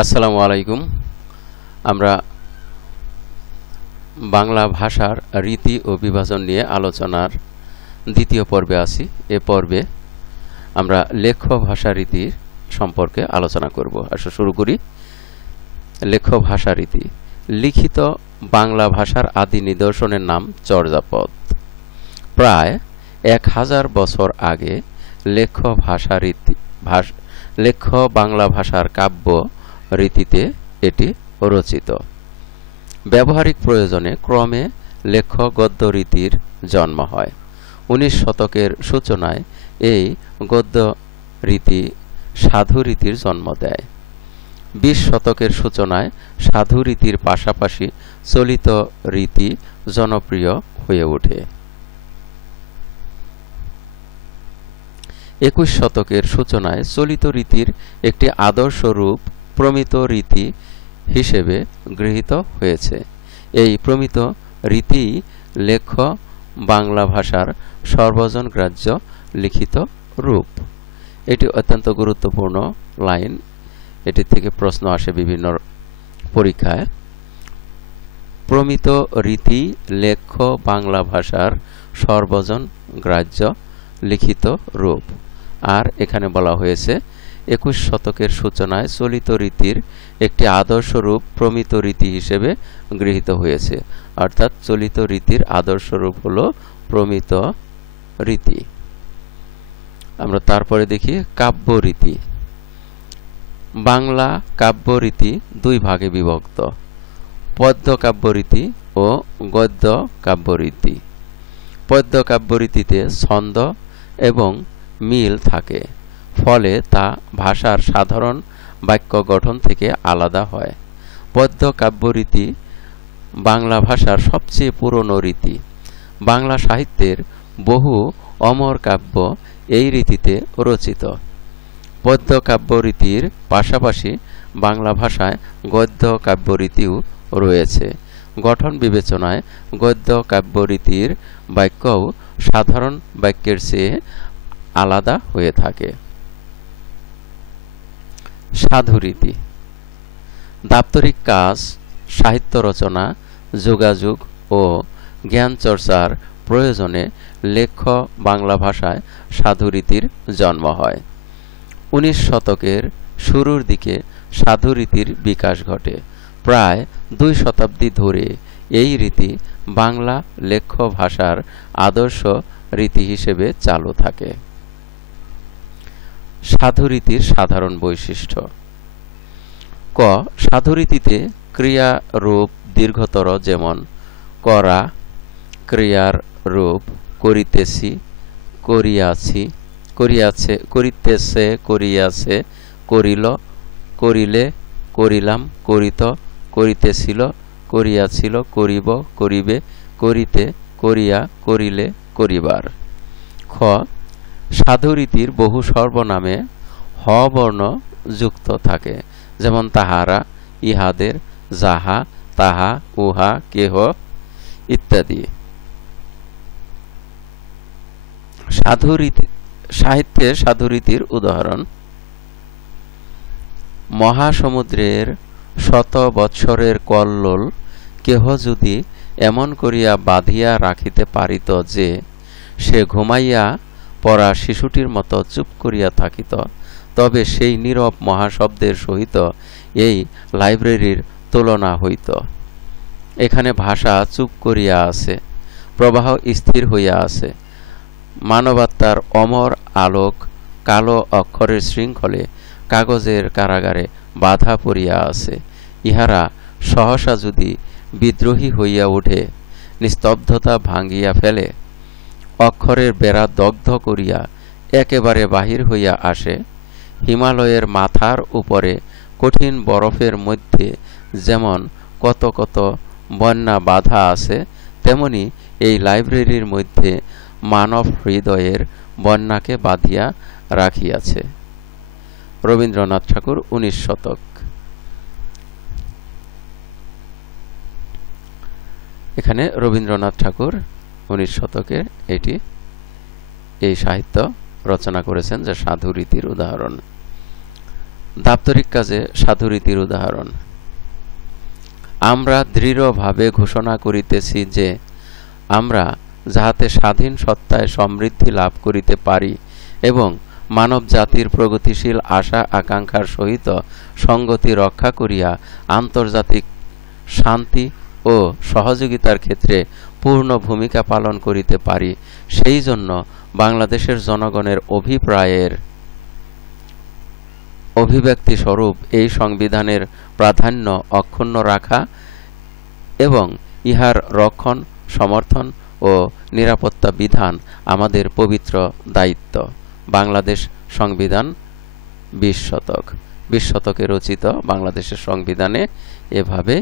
আসসালামু আলাইকুম। আমরা বাংলা ভাষার রীতি ও বিভাজন নিয়ে আলোচনার দ্বিতীয় পর্বে আছি। এ পর্বে আমরা লেখ্য ভাষা রীতির সম্পর্কে আলোচনা করব। আসো শুরু করি। লেখ্য ভাষা রীতি। লিখিত বাংলা ভাষার আদি নিদর্শনের নাম চর্যাপদ। প্রায় 1000 বছর আগে লেখ্য বাংলা ভাষার কাব্য রীতিতে এটি রচিত। ব্যবহারিক প্রয়োজনে ক্রমে লেখ্য গদ্য রীতির জন্ম হয়। 19 শতকের সূচনায় এই গদ্য রীতি সাধু রীতির জন্ম দেয়। 20 শতকের সূচনায় সাধু রীতির পাশাপাশি চলিত রীতি জনপ্রিয় হয়ে ওঠে। 21 শতকের সূচনায় চলিত রীতির একটি আদর্শ রূপ প্রমিত রীতি হিসেবে গৃহীত হয়েছে। এই প্রমিত রীতি লেখ্য বাংলা ভাষার সর্বজনগ্রাহ্য লিখিত রূপ। এটি অত্যন্ত গুরুত্বপূর্ণ লাইন। এটি থেকে প্রশ্ন আসে বিভিন্ন পরীক্ষায়। প্রমিত রীতি লেখ্য বাংলা ভাষার সর্বজনগ্রাহ্য লিখিত রূপ। আর এখানে বলা হয়েছে 21 শতকের সূচনায় চলিত রীতির একটি আদর্শ রূপ প্রমিত রীতি হিসেবে গৃহীত হয়েছে। অর্থাৎ চলিত রীতির আদর্শ রূপ হলো প্রমিত রীতি। আমরা তারপরে দেখি কাব্য রীতি। বাংলা কাব্য রীতি দুই ভাগে বিভক্ত: পদ্য কাব্য রীতি ও গদ্য কাব্য রীতি। পদ্য কাব্য রীতিতে ছন্দ এবং মিল থাকে, ফলে তা ভাষার সাধারণ বাক্য গঠন থেকে আলাদা হয়। পদ্য কাব্য রীতি বাংলা ভাষার সবচেয়ে পুরনো রীতি। বাংলা সাহিত্যের বহু অমর কাব্য এই রীতিতে রচিত। পদ্য কাব্য রীতির পাশাপাশি বাংলা ভাষায় গদ্য কাব্য রীতিও রয়েছে। গঠন বিবেচনায় গদ্য কাব্য রীতির বাক্যও সাধারণ বাক্যের চেয়ে আলাদা হয়ে থাকে। সাধু রীতি। দাপ্তরিক কাজ, সাহিত্য রচনা, যোগাযোগ ও জ্ঞান চর্চার প্রয়োজনে লেখ্য বাংলা ভাষায় সাধু রীতির জন্ম হয়। 19 শতকের শুরুর দিকে সাধু রীতির বিকাশ ঘটে। প্রায় 2 শতাব্দী ধরে এই রীতি বাংলা লেখ্য ভাষার আদর্শ রীতি হিসেবে চালু থাকে। সাধু রীতির সাধারণ বৈশিষ্ট্য। ক. সাধু রীতিতে ক্রিয়া রূপ দীর্ঘতর, যেমন করা, ক্রিয়ার রূপ করিতেছি, করিয়াছি, করিয়াছে, করিতেছে, করিয়াছে, করিল, করিলে, করিলাম, করিত, করিতেছিল, করিয়াছিল, করিব, করিবে, করিতে, করিয়া, করিলে, করিবার। খ. সাধু রীতির বহু সর্বনামে হ বর্ণ যুক্ত থাকে, যেমন তাহারা, ইহাদের, যাহা, তাহা, উহা, কেহ ইত্যাদি। সাহিত্যে সাধু রীতির উদাহরণ: মহাসমুদ্রের শত বৎসরের কল্লোল কেহ যদি এমন করিয়া বাঁধিয়া রাখিতে পারিত যে সে ঘুমাইয়া পড়া শিশুটির মতো চুপ করিয়া থাকিত, তবে সেই নীরব মহাশব্দের সহিত এই লাইব্রেরির তুলনা হইত। এখানে ভাষা চুপ করিয়া আছে, প্রবাহ স্থির হইয়া আছে, মানবাত্মার অমর আলোক কালো অক্ষরের শৃঙ্খলে কাগজের কারাগারে বাধা পড়িয়া আছে। ইহারা সহসা যদি বিদ্রোহী হইয়া উঠে, নিস্তব্ধতা ভাঙ্গিয়া ফেলে, অক্ষরের বেড়া দগ্ধ করিয়া একেবারে বাহির হইয়া আসে, হিমালয়ের মাথার উপরে কঠিন বরফের মধ্যে যেমন কত কত বন্যা বাধা আছে, তেমনি এই লাইব্রেরির মধ্যে মানব হৃদয়ের বন্যাকে বাঁধিয়া রাখিয়াছে। রবীন্দ্রনাথ ঠাকুর, 19 শতক। এখানে রবীন্দ্রনাথ ঠাকুর 19 শতকে এই সাহিত্য রচনা করেছেন, যা সাধু রীতির উদাহরণ। দাপ্তরিক কাজে সাধুরীতির উদাহরণ। আমরা দৃঢ়ভাবে ঘোষণা করিতেছি যে আমরা যাহাতে স্বাধীন সত্তায় সমৃদ্ধি লাভ করিতে পারি এবং মানব জাতির প্রগতিশীল আশা আকাঙ্ক্ষার সহিত সঙ্গতি রক্ষা করিয়া আন্তর্জাতিক শান্তি ও সহযোগিতার ক্ষেত্রে পূর্ণ ভূমিকা পালন করিতে পারি, সেই জন্য বাংলাদেশের জনগণের অভিপ্রায়ের অভিব্যক্তি স্বরূপ এই সংবিধানের প্রাধান্য অক্ষুণ্ণ রাখা এবং ইহার রক্ষণ, সমর্থন ও নিরাপত্তা বিধান আমাদের পবিত্র দায়িত্ব। বাংলাদেশ সংবিধান 20 শতক। 20 শতকে রচিত বাংলাদেশের সংবিধানে এভাবে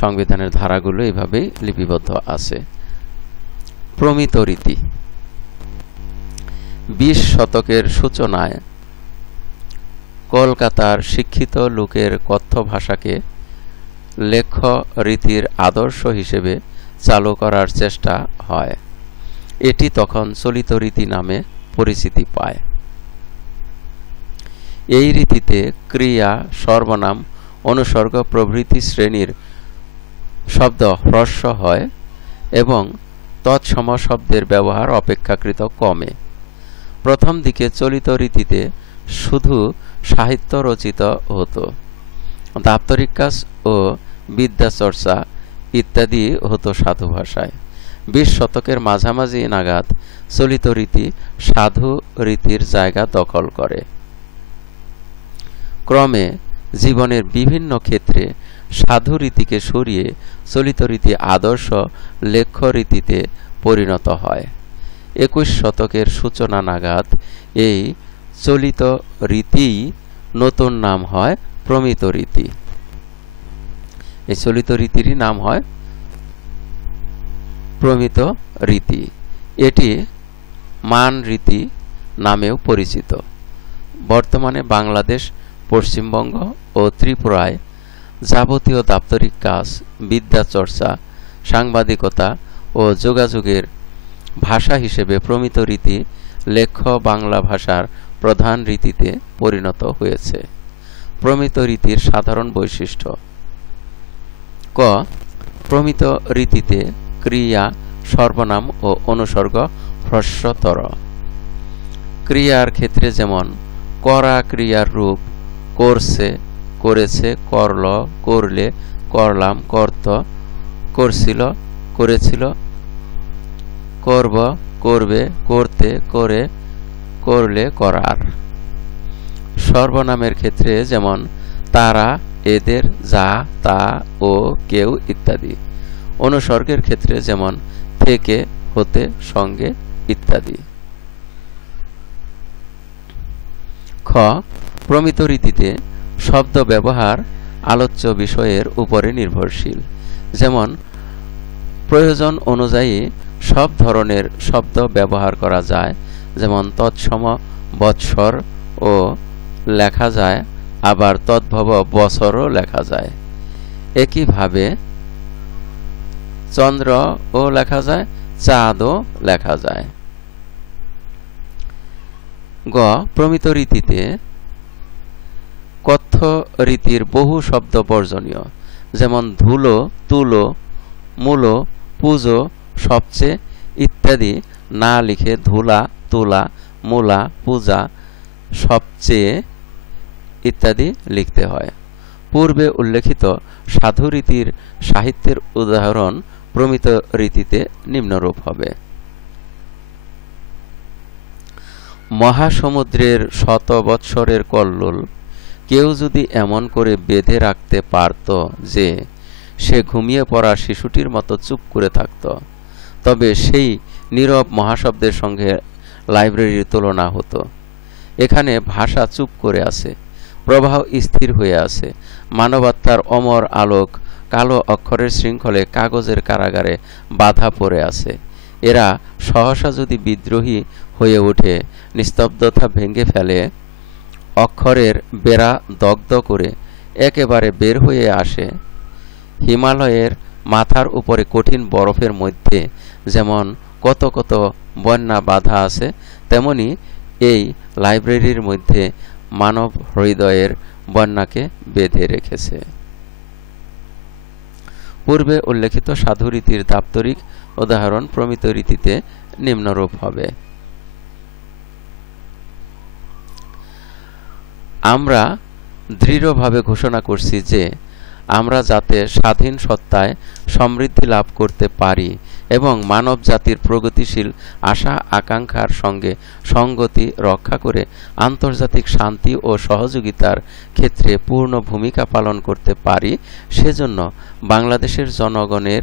সংবিধানের ধারাগুলো এভাবেই লিপিবদ্ধ আছে। প্রমিত রীতি। 20 শতকের সূচনায় কলকাতার শিক্ষিত লোকের কথ্য ভাষাকে লেখ্য রীতির আদর্শ হিসেবে চালু করার চেষ্টা হয়। এটি তখন চলিত রীতি নামে পরিচিতি পায়। এই রীতিতে ক্রিয়া, সর্বনাম, অনুসর্গ প্রভৃতি শ্রেণীর শব্দ হ্রস্ব হয় এবং তৎসম শব্দের ব্যবহার অপেক্ষাকৃত কমে। প্রথম দিকে চলিত রীতিতে শুধু সাহিত্য রচিত হতো, দাপ্তরিক কাজ ও বিদ্যাচর্চা ইত্যাদি হতো সাধু ভাষায়। 20 শতকের মাঝামাঝি নাগাদ চলিত রীতি সাধু রীতির জায়গা দখল করে। ক্রমে জীবনের বিভিন্ন ক্ষেত্রে সাধু রীতিকে সরিয়ে চলিত রীতি আদর্শ লেখ্য রীতিতে পরিণত হয়। 21 শতকের সূচনা নাগাদ এই চলিত রীতিই নতুন নাম হয় প্রমিত রীতি। এই চলিত রীতিরই নাম হয় প্রমিত রীতি। এটি মান রীতি নামেও পরিচিত। বর্তমানে বাংলাদেশ, পশ্চিমবঙ্গ ও ত্রিপুরায় যাবতীয় দাপ্তরিক কাজ, বিদ্যাচর্চা, সাংবাদিকতা ও যোগাযোগের ভাষা হিসেবে প্রমিত রীতি লেখ্য বাংলা ভাষার প্রধান রীতিতে পরিণত হয়েছে। প্রমিত রীতির সাধারণ বৈশিষ্ট্য: ক. প্রমিত রীতিতে ক্রিয়া, সর্বনাম ও অনুসর্গ হ্রস্বতর। ক্রিয়ার ক্ষেত্রে যেমন করা ক্রিয়ার রূপ করছে, করেছে, করল, করলে, করলাম, করত, করছিল, করেছিল, করব, করবে, করতে, করে, করলে, করার। সর্বনামের ক্ষেত্রে যেমন তারা, এদের, যা, তা ও কেউ ইত্যাদি। অনুসর্গের ক্ষেত্রে যেমন থেকে, হতে, সঙ্গে ইত্যাদি। খ. প্রমিত রীতিতে শব্দ ব্যবহার আলোচ্য বিষয়ের উপরে নির্ভরশীল। যেমন প্রয়োজন অনুযায়ী সব ধরনের শব্দ ব্যবহার করা যায়, যেমন তৎসম বৎসর ও লেখা যায়, আবার তদ্ভব বছরও লেখা যায়। একইভাবে চন্দ্র ও লেখা যায়, চাঁদও লেখা যায়। গ. প্রমিত রীতিতে কথ্য রীতির বহু শব্দ বর্জনীয়, যেমন ধুলো, তুলো, মূলো, পুজো, সবচেয়ে ইত্যাদি না লিখে ধুলা, তুলা, মূলা, পূজা, সবচেয়ে ইত্যাদি লিখতে হয়। পূর্বে উল্লেখিত সাধু রীতির সাহিত্যের উদাহরণ প্রমিত রীতিতে নিম্নরূপ হবে: মহাসমুদ্রের শত বৎসরের কল্লোল কেউ যদি এমন করে বেঁধে রাখতে পারত যে সে ঘুমিয়ে পড়া শিশুটির মতো চুপ করে থাকত, তবে সেই নীরব মহাশব্দের সঙ্গে লাইব্রেরির তুলনা হতো। এখানে ভাষা চুপ করে আছে, প্রবাহ স্থির হয়ে আছে, মানবাত্মার অমর আলোক কালো অক্ষরের শৃঙ্খলে কাগজের কারাগারে বাধা পড়ে আছে। এরা সহসা যদি বিদ্রোহী হয়ে ওঠে, নিস্তব্ধতা ভেঙে ফেলে, অক্ষরের বেড়া দগ্ধ করে একেবারে বের হয়ে আসে, হিমালয়ের মাথার উপরে কঠিন বরফের মধ্যে যেমন কত কত বন্যা বাধা আছে, তেমনি এই লাইব্রেরির মধ্যে মানব হৃদয়ের বন্যাকে বেঁধে রেখেছে। পূর্বে উল্লেখিত সাধুরীতির দাপ্তরিক উদাহরণ প্রমিত রীতিতে নিম্নরূপ হবে: আমরা দৃঢ়ভাবে ঘোষণা করছি যে আমরা যাতে স্বাধীন সত্তায় সমৃদ্ধি লাভ করতে পারি এবং মানব জাতির প্রগতিশীল আশা আকাঙ্ক্ষার সঙ্গে সঙ্গতি রক্ষা করে আন্তর্জাতিক শান্তি ও সহযোগিতার ক্ষেত্রে পূর্ণ ভূমিকা পালন করতে পারি, সেজন্য বাংলাদেশের জনগণের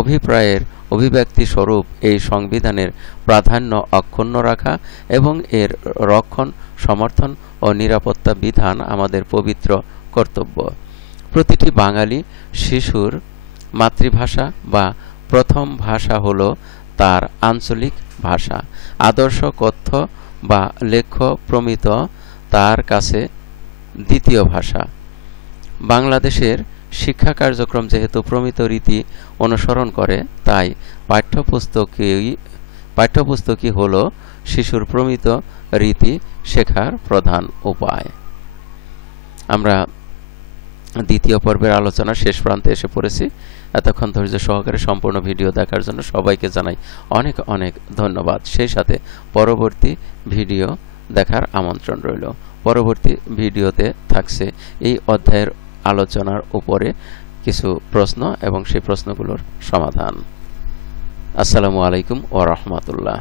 অভিপ্রায়ের অভিব্যক্তি স্বরূপ এই সংবিধানের প্রাধান্য অক্ষুণ্ণ রাখা এবং এর রক্ষণ, সমর্থন ও নিরাপত্তা বিধান আমাদের পবিত্র কর্তব্য। প্রতিটি বাঙালি শিশুর মাতৃভাষা বা প্রথম ভাষা হল তার আঞ্চলিক ভাষা। আদর্শ কথ্য বা লেখ্য প্রমিত তার কাছে দ্বিতীয় ভাষা। বাংলাদেশের শিক্ষা কার্যক্রম যেহেতু প্রমিত রীতি অনুসরণ করে, তাই পাঠ্যপুস্তকই হল শিশুর প্রমিত রীতি শেখার প্রধান উপায়। আমরা দ্বিতীয় পর্বের আলোচনা শেষ প্রান্তে এসে পড়েছি। এতক্ষণ ধৈর্য সহকারে সম্পূর্ণ ভিডিও দেখার জন্য সবাইকে জানাই অনেক অনেক ধন্যবাদ। সেই সাথে পরবর্তী ভিডিও দেখার আমন্ত্রণ রইল। পরবর্তী ভিডিওতে থাকছে এই অধ্যায়ের আলোচনার উপরে কিছু প্রশ্ন এবং সেই প্রশ্নগুলোর সমাধান। আসসালামু আলাইকুম ওয়া রাহমাতুল্লাহ।